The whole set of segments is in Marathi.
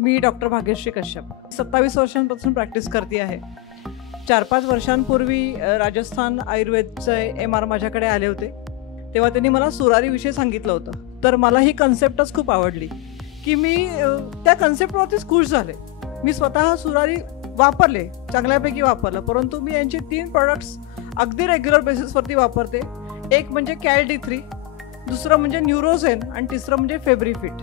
मी डॉक्टर भाग्यश्री कश्यप 27 वर्षांपासून प्रॅक्टिस करते आहे. 4-5 वर्षांपूर्वी राजस्थान आयुर्वेदचे MR माझ्याकडे आले होते. तेव्हा त्यांनी मला सुरारीविषयी सांगितलं होतं. तर मला ही कन्सेप्टच खूप आवडली की मी त्या कन्सेप्टवरतीच खुश झाले. मी स्वतः सुरारी वापरले, चांगल्यापैकी वापरलं, परंतु मी यांचे 3 प्रॉडक्ट्स अगदी रेग्युलर बेसिसवरती वापरते. एक म्हणजे CAL-D3, दुसरं म्हणजे न्यूरोझेन आणि तिसरं म्हणजे फेब्रिफिट.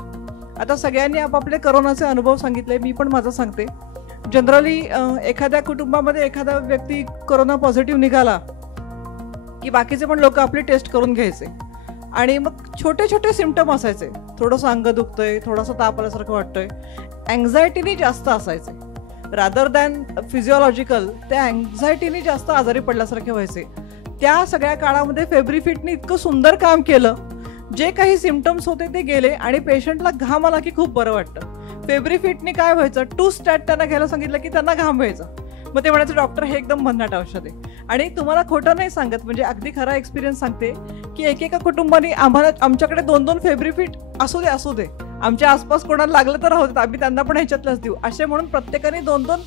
आता सगळ्यांनी आपापले करोनाचे अनुभव सांगितले, मी पण माझा सांगते. जनरली एखाद्या कुटुंबामध्ये एखादा व्यक्ती करोना पॉझिटिव्ह निघाला की बाकीचे पण लोक आपली टेस्ट करून घ्यायचे आणि मग छोटे छोटे सिम्पटम असायचे. थोडंसं अंग दुखतंय, थोडासा ताप आल्यासारखं वाटतंय, अँझायटीनी जास्त असायचे रादर दॅन फिजिओलॉजिकल. त्या अँझायटीनी जास्त आजारी पडल्यासारखे व्हायचे. त्या सगळ्या काळामध्ये फेब्रिफिटने इतकं सुंदर काम केलं, जे काही सिम्पटम्स होते ते गेले आणि पेशंटला घाम आला की खूप बरं वाटतं. फेब्रिफिटने काय व्हायचं, 2 स्टॅट त्यांना घ्यायला सांगितलं की त्यांना घाम व्हायचा. मग ते म्हणायचं डॉक्टर हे एकदम भन्नाट औषध आहे. आणि तुम्हाला खोटं नाही सांगत, म्हणजे अगदी खरा एक्सपिरियन्स सांगते की एकेका कुटुंबाने आमच्याकडे 2-2 फेब्रिफिट असू दे आमच्या आसपास कोणाला लागलं तर राहू देत, आम्ही त्यांना पण ह्याच्यातलंच देऊ असे म्हणून प्रत्येकाने 2-2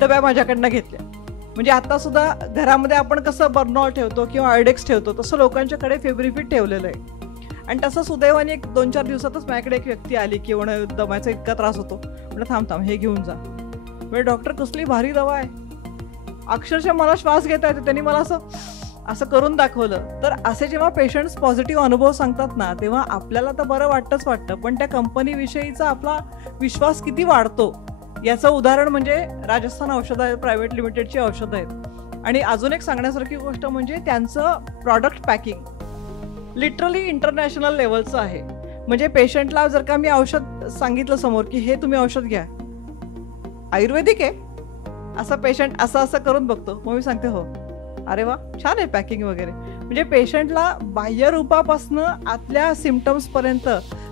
डब्या माझ्याकडनं घेतल्या. म्हणजे आता सुद्धा घरामध्ये आपण कसं बर्नॉल ठेवतो किंवा आयडेक्स ठेवतो तसं लोकांच्याकडे फेब्रिफिट ठेवलेलं आहे. आणि तसं सुदैवाने 1-2-4 दिवसातच माझ्याकडे एक व्यक्ती आली की दमाचा इतका त्रास होतो, म्हटलं थांब हे घेऊन जा. म्हणजे डॉक्टर कसली भारी दवा आहे, अक्षरशः मला श्वास घेता येतो. त्यांनी मला असं करून दाखवलं. तर असे जेव्हा पेशंट्स पॉझिटिव्ह अनुभव सांगतात ना, तेव्हा आपल्याला तर बरं वाटतं, पण त्या कंपनीविषयीचा आपला विश्वास किती वाढतो याचं उदाहरण म्हणजे राजस्थान औषध प्रायव्हेट लिमिटेडची औषधं आहेत. आणि अजून एक सांगण्यासारखी गोष्ट म्हणजे त्यांचं प्रॉडक्ट पॅकिंग लिटरली इंटरनॅशनल लेवलचं आहे. म्हणजे पेशंटला जर का मी औषध सांगितलं समोर की हे तुम्ही औषध घ्या, आयुर्वेदिक आहे, असं पेशंट असं करून बघतो, मग मी सांगते हो, अरे वा छान आहे पॅकिंग वगैरे. म्हणजे पेशंटला बाह्य रूपापासनं आतल्या सिम्पटम्सपर्यंत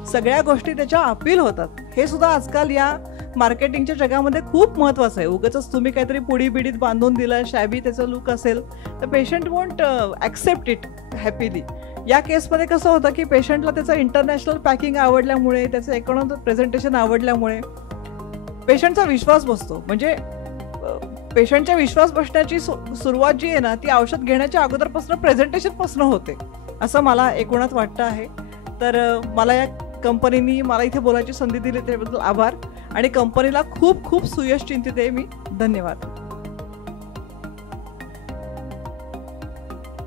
सगळ्या गोष्टी त्याच्या अपील होतात. हे सुद्धा आजकाल या मार्केटिंगच्या जगामध्ये खूप महत्त्वाचं आहे. उगाचच तुम्ही काहीतरी पुडी बिडीत बांधून दिलं, शॅबी त्याचं लुक असेल तर patient won't accept it happily. या केसमध्ये कसं होतं की पेशंटला त्याचं इंटरनॅशनल पॅकिंग आवडल्यामुळे, त्याचं इकॉनॉमिक प्रेझेंटेशन आवडल्यामुळे पेशंटचा विश्वास बसतो. म्हणजे पेशंटच्या विश्वास बसण्याची सुरुवात जी आहे ना, ती औषध घेण्याच्या अगोदरपासून प्रेझेंटेशनपासून होते असं मला एकूणात वाटतं आहे. तर मला या कंपनीनी मला इथे बोलायची संधी दिली त्याबद्दल आभार. आणि कंपनीला खूप खूप सुयश चिंतित आहे मी. धन्यवाद.